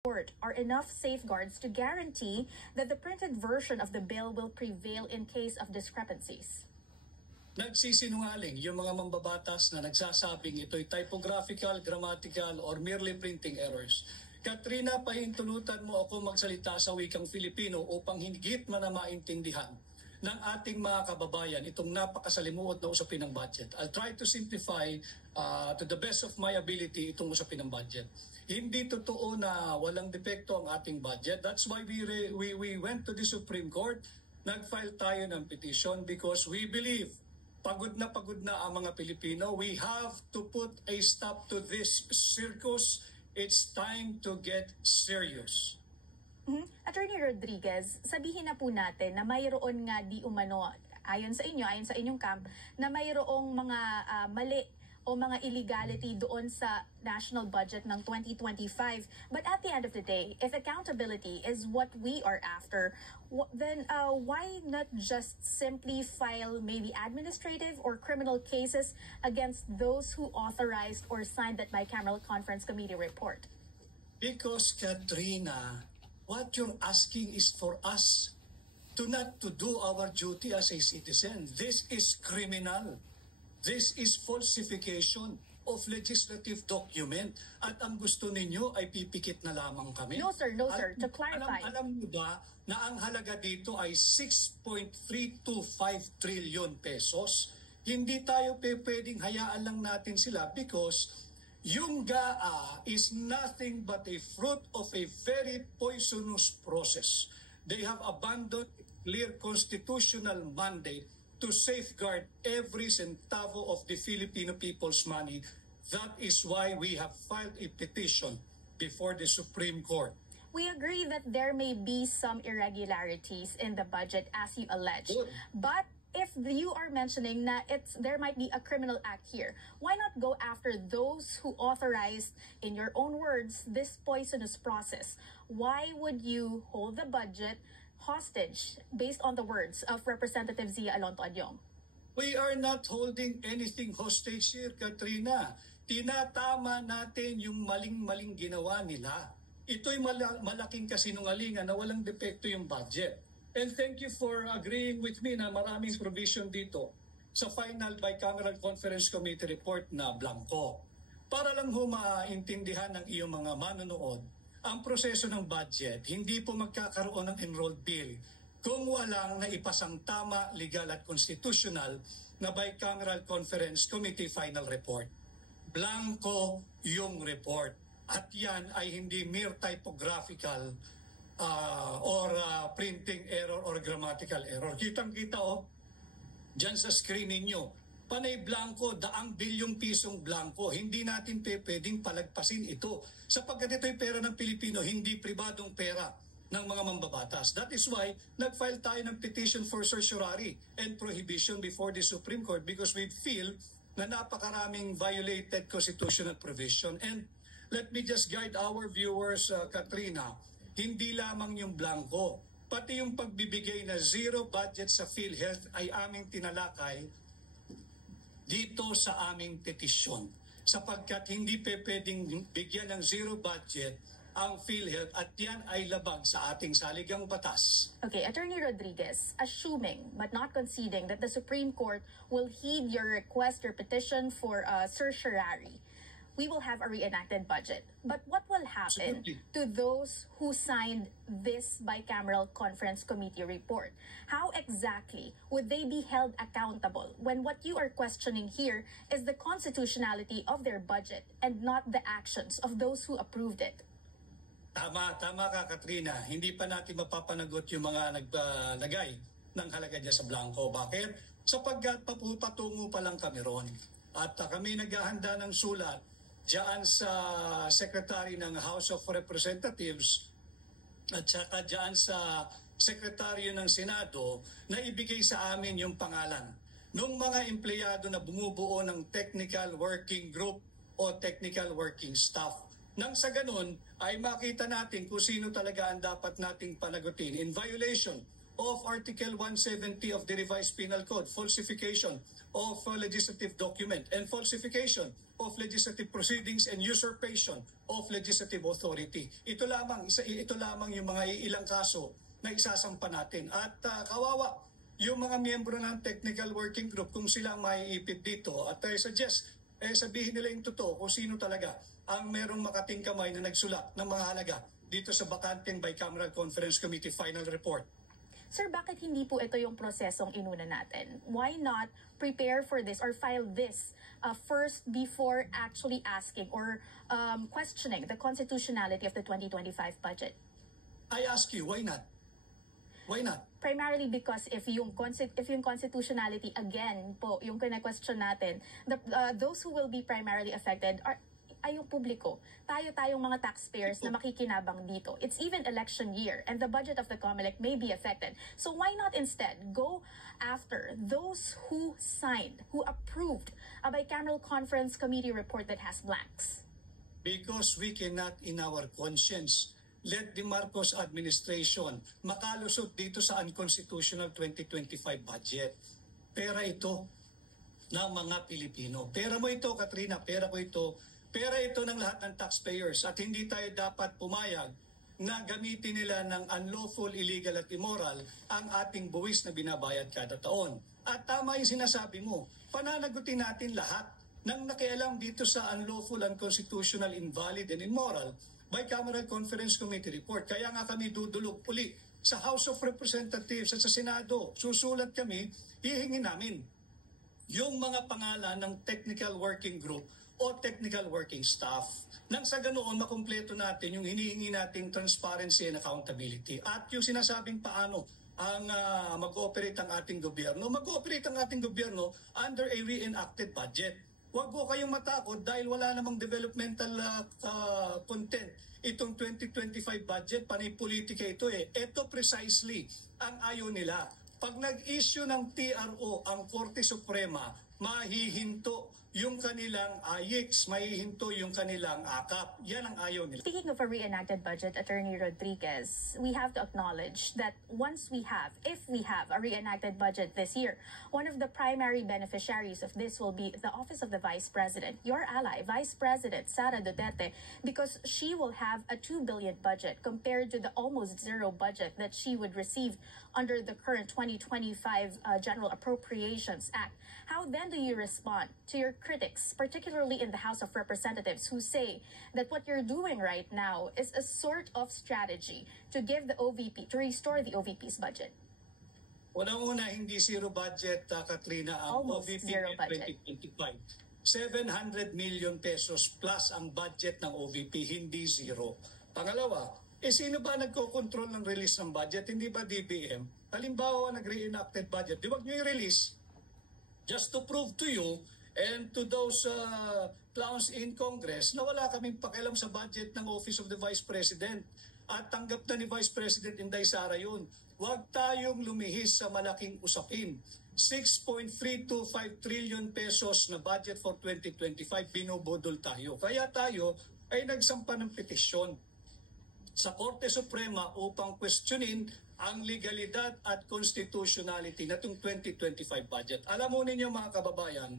Court are enough safeguards to guarantee that the printed version of the bill will prevail in case of discrepancies? Nagsisinungaling yung mga mambabatas na nagsasabing ito'y typographical, grammatical, or merely printing errors. Katrina, pahintulutan mo ako magsalita sa wikang Filipino upang higit man na maintindihan ng ating mga kababayan itong napakasalimuot na usapin ng budget. I'll try to simplify to the best of my ability itong usapin ng budget. Hindi totoo na walang depekto ang ating budget. That's why we went to the Supreme Court. Nag-file tayo ng petition because we believe pagod na ang mga Pilipino. We have to put a stop to this circus. It's time to get serious. Attorney Rodriguez, sabihin na po natin na mayroon nga di umano, ayon sa inyong camp, na mayroong mga mali o mga illegality doon sa national budget ng 2025. But at the end of the day, if accountability is what we are after, then why not just simply file maybe administrative or criminal cases against those who authorized or signed that bicameral conference committee report? Because, Katrina, what you're asking is for us to not to do our duty as a citizen. This is criminal. This is falsification of legislative document. At ang gusto ninyo ay pipikit na lamang kami. No sir. To clarify. Alam niyo ba na ang halaga dito ay 6.325 trillion pesos? Hindi tayo pwedeng hayaan lang natin sila because yung GAA is nothing but a fruit of a very poisonous process. They have abandoned a clear constitutional mandate to safeguard every centavo of the Filipino people's money. That is why we have filed a petition before the Supreme Court. We agree that there may be some irregularities in the budget as you allege. Good. But if you are mentioning that there might be a criminal act here, why not go after those who authorized, in your own words, this poisonous process? Why would you hold the budget hostage based on the words of Representative Zia Alonto Adyong? We are not holding anything hostage here, Katrina. Tinatama natin yung maling-maling ginawa nila. Ito'y malaking kasinungalingan na walang depekto yung budget. And thank you for agreeing with me na maraming provision dito sa final bicameral conference committee report na blanco. Para lang maintindihan ng iyong mga manonood, ang proseso ng budget, hindi po magkakaroon ng enrolled bill kung walang naipasang tama, legal at constitutional na bicameral conference committee final report. Blanco yung report. At yan ay hindi mere typographical or printing error or grammatical error. Kitang-kita dyan sa screen ninyo. Panay blanco, 100 bilyong pisong blanco. Hindi natin pwedeng palagpasin ito. Sapagkat ito'y pera ng Pilipino, hindi pribadong pera ng mga mambabatas. That is why nag-file tayo ng petition for certiorari and prohibition before the Supreme Court because we feel na napakaraming violated constitutional provision. And let me just guide our viewers, Katrina, hindi lamang yung blanco, pati yung pagbibigay na zero budget sa PhilHealth ay aming tinalakay dito sa aming petisyon. Sapagkat hindi pwedeng bigyan ng zero budget ang PhilHealth at yan ay labag sa ating saligang batas. Okay, Attorney Rodriguez, assuming but not conceding that the Supreme Court will heed your request, your petition for certiorari, we will have a reenacted budget. But what will happen to those who signed this bicameral conference committee report? How exactly would they be held accountable when what you are questioning here is the constitutionality of their budget and not the actions of those who approved it? Tama ka, Katrina. Hindi pa natin mapapanagot yung mga naglagay ng halaga dyan sa blanco. Bakit? Sapagkat patungo pa lang kami ron. At kami naghahanda ng sulat diyan sa Secretary ng House of Representatives at saka diyan sa Sekretaryo ng Senado na ibigay sa amin yung pangalan ng mga empleyado na bumubuo ng Technical Working Group o Technical Working Staff. Nang sa ganun ay makita natin kung sino talaga ang dapat nating panagutin in violation of Article 170 of the Revised Penal Code, falsification of a legislative document, and falsification of legislative proceedings and usurpation of legislative authority. Ito lamang yung mga ilang kaso na isasampa natin. At kawawa yung mga miyembro ng technical working group kung sila ang maiipit dito. At I suggest, sabihin nila yung totoo kung sino talaga ang merong makating kamay na nagsulat ng mga halaga dito sa bakanteng Bicameral Conference Committee final report. Sir, bakit hindi po ito yung prosesong inuna natin? Why not prepare for this or file this first before actually asking or questioning the constitutionality of the 2025 budget? I ask you, why not? Why not? Primarily because if yung constitutionality again po yung kina-question natin, those who will be primarily affected ay yung publiko. Tayong mga taxpayers na makikinabang dito. It's even election year and the budget of the COMELEC may be affected. So why not instead go after those who signed, who approved a bicameral conference committee report that has blanks? Because we cannot in our conscience let the Marcos administration makalusot dito sa unconstitutional 2025 budget. Pera ito ng mga Pilipino. Pera mo ito, Katrina, pera ko ito. Pera ito ng lahat ng taxpayers at hindi tayo dapat pumayag na gamitin nila ng unlawful, illegal at immoral ang ating buwis na binabayad kada taon. At tama yung sinasabi mo, pananagutin natin lahat ng nakialam dito sa unlawful, unconstitutional, invalid and immoral Bicameral Conference Committee report. Kaya nga kami dudulog uli sa House of Representatives at sa Senado. Susulat kami, hihingin namin yung mga pangalan ng technical working group o technical working staff. Nang sa ganoon, makumpleto natin yung hinihingi nating transparency and accountability. At yung sinasabing paano ang mag-ooperate ang ating gobyerno. Mag-ooperate ang ating gobyerno under a reenacted budget. Huwag ko kayong matakot dahil wala namang developmental content. Itong 2025 budget, panay politika ito eh. Ito precisely ang ayaw nila. Pag nag-issue ng TRO ang Korte Suprema, mahihinto yung kanilang AYIX, mahihinto yung kanilang AKAP. Yan ang ayaw nila. Speaking of a reenacted budget, Attorney Rodriguez, we have to acknowledge that if we have a reenacted budget this year, one of the primary beneficiaries of this will be the Office of the Vice President, your ally, Vice President Sara Duterte, because she will have a 2 billion budget compared to the almost zero budget that she would receive under the current 2025 General Appropriations Act. How then do you respond to your critics, particularly in the House of Representatives, who say that what you're doing right now is a sort of strategy to give the OVP, to restore the OVP's budget? Unang-una, hindi zero budget, Katrina, ang Almost OVP zero in budget. 2025. 700 million pesos plus ang budget ng OVP, hindi zero. Pangalawa, sino ba nagko-control ng release ng budget? Hindi ba DBM? Halimbawa, nag-reenacted budget, di wag nyo i-release just to prove to you and to those clowns in Congress na wala kaming pakialam sa budget ng Office of the Vice President. At tanggap na ni Vice President Inday Sara yun. Huwag tayong lumihis sa malaking usapin. 6.325 trillion pesos na budget for 2025, binubudol tayo. Kaya tayo ay nagsampa ng petisyon sa Korte Suprema upang questionin ang legalidad at constitutionality na itong 2025 budget. Alam mo ninyo mga kababayan,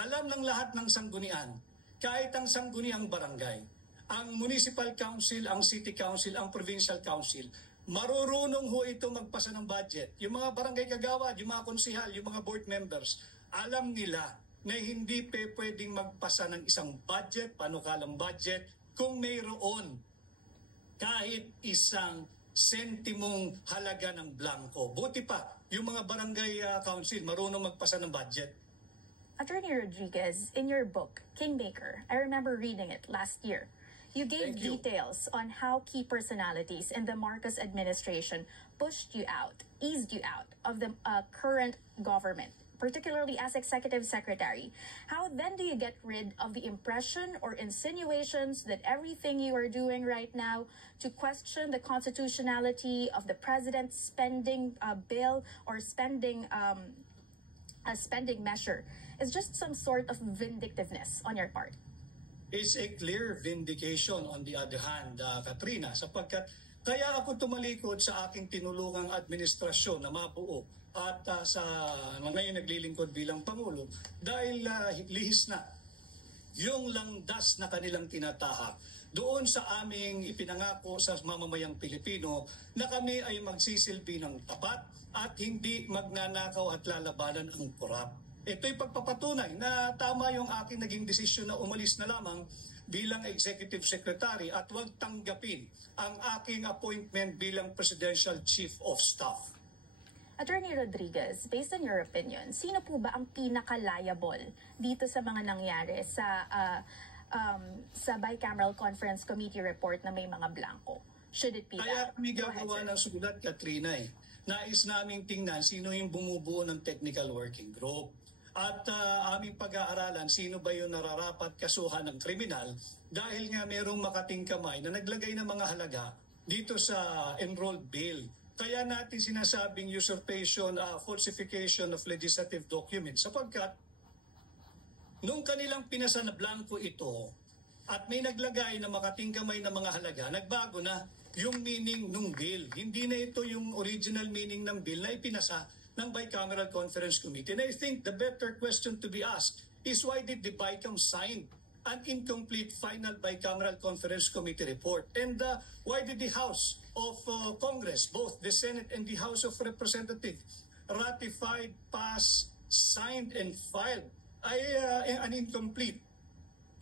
alam ng lahat ng sanggunian, kahit ang sangguniang barangay, ang municipal council, ang city council, ang provincial council, marurunong ho ito magpasa ng budget. Yung mga barangay kagawad, yung mga konsihal, yung mga board members, alam nila na hindi pwedeng magpasa ng isang budget, panukalang budget, kung mayroon kahit isang sentimong halaga ng blanco. Buti pa, yung mga barangay council marunong magpasa ng budget. Attorney Rodriguez, in your book, Kingmaker, I remember reading it last year. You gave Thank you. details on how key personalities in the Marcos administration pushed you out, eased you out of the current government, particularly as executive secretary. How then do you get rid of the impression or insinuations that everything you are doing right now to question the constitutionality of the president's spending bill or spending a spending measure is just some sort of vindictiveness on your part? Is a clear vindication on the other hand, Katrina, sapagkat kaya ako tumalikod sa aking tinulungang administrasyon na mabuo at sa ngayon naglilingkod bilang Pangulo dahil lihis na yung landas na kanilang tinatahak doon sa aming ipinangako sa mamamayang Pilipino na kami ay magsisilbi ng tapat at hindi magnanakaw at lalabanan ang korap. Ito'y pagpapatunay na tama yung aking naging desisyon na umalis na lamang bilang Executive Secretary at huwag tanggapin ang aking appointment bilang Presidential Chief of Staff. Attorney Rodriguez, based on your opinion, sino po ba ang pinaka-liable dito sa mga nangyari sa Bicameral Conference Committee report na may mga blanco? Should it be Kaya that? kami Go ahead, gagawa sir. ng sulat, Katrina. Nais naming tingnan sino yung bumubuo ng technical working group. At aming pag-aaralan sino ba yung nararapat kasuhan ng kriminal dahil nga merong makating kamay na naglagay ng mga halaga dito sa enrolled bill. Kaya natin sinasabing usurpation, falsification of legislative documents sapagkat nung kanilang pinasa na blanco ito at may naglagay na makating kamay na mga halaga, nagbago na yung meaning ng bill. Hindi na ito yung original meaning ng bill na ipinasa ng Bicameral Conference Committee. And I think the better question to be asked is why did the BICAM sign an incomplete final Bicameral Conference Committee report? And why did the House of Congress, both the Senate and the House of Representatives, ratified, passed, signed, and filed an incomplete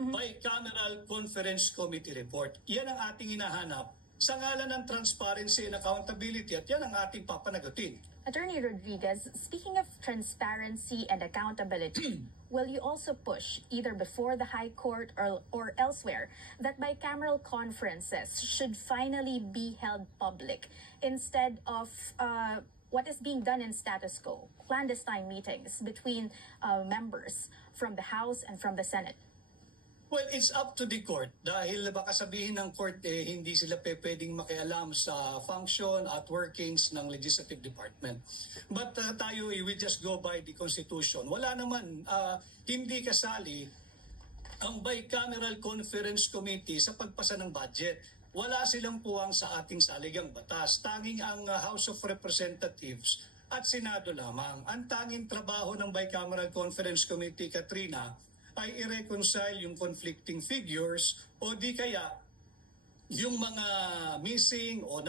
Bicameral Conference Committee report? Yan ang ating hinahanap sa ngalan ng transparency and accountability at yan ang ating papanagutin. Attorney Rodriguez, speaking of transparency and accountability, will you also push, either before the High Court or elsewhere, that bicameral conferences should finally be held public instead of what is being done in status quo, clandestine meetings between members from the House and from the Senate? Well, it's up to the court dahil baka sabihin ng court hindi sila pwedeng makialam sa function at workings ng Legislative Department. But tayo, we just go by the Constitution. Wala naman, hindi kasali ang Bicameral Conference Committee sa pagpasa ng budget. Wala silang puwang sa ating saligang batas. Tanging ang House of Representatives at Senado lamang. Ang tanging trabaho ng Bicameral Conference Committee, Katrina, ay i-reconcile yung conflicting figures o di kaya yung mga missing o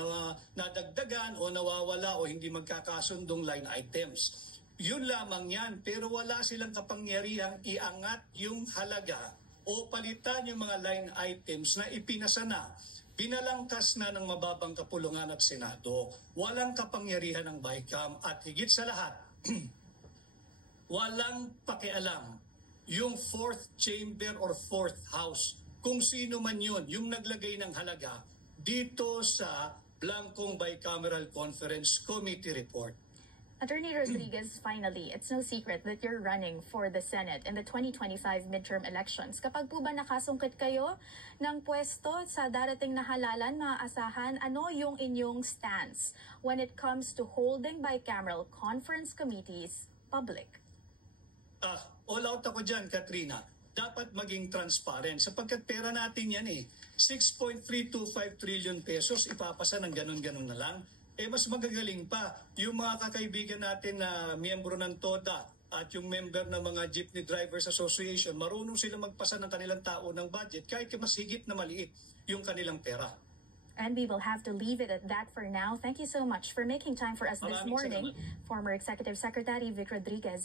nadagdagan o nawawala o hindi magkakasundong line items. Yun lamang yan, pero wala silang kapangyarihang iangat yung halaga o palitan yung mga line items na ipinasa na. Pinalangkas na ng mababang kapulungan at Senado. Walang kapangyarihan ng BICAM at higit sa lahat, walang pakialam yung fourth chamber or fourth house, kung sino man yun, yung naglagay ng halaga dito sa blankong Bicameral Conference Committee report. Attorney Rodriguez, finally, it's no secret that you're running for the Senate in the 2025 midterm elections. Kapag po ba nakasungkit kayo ng pwesto sa darating na halalan, maaasahan, ano yung inyong stance when it comes to holding bicameral conference committees public? All out ako dyan, Katrina. Dapat maging transparent sapagkat pera natin yan 6.325 trillion pesos ipapasa ng ganun-ganun na lang. Mas magagaling pa yung mga kakaibigan natin na miyembro ng TODA at yung member ng mga Jeepney Drivers Association, marunong sila magpasa ng kanilang tao ng budget kahit mas higit na maliit yung kanilang pera. And we will have to leave it at that for now. Thank you so much for making time for us this Maraming morning. salamat. Former Executive Secretary Vic Rodriguez.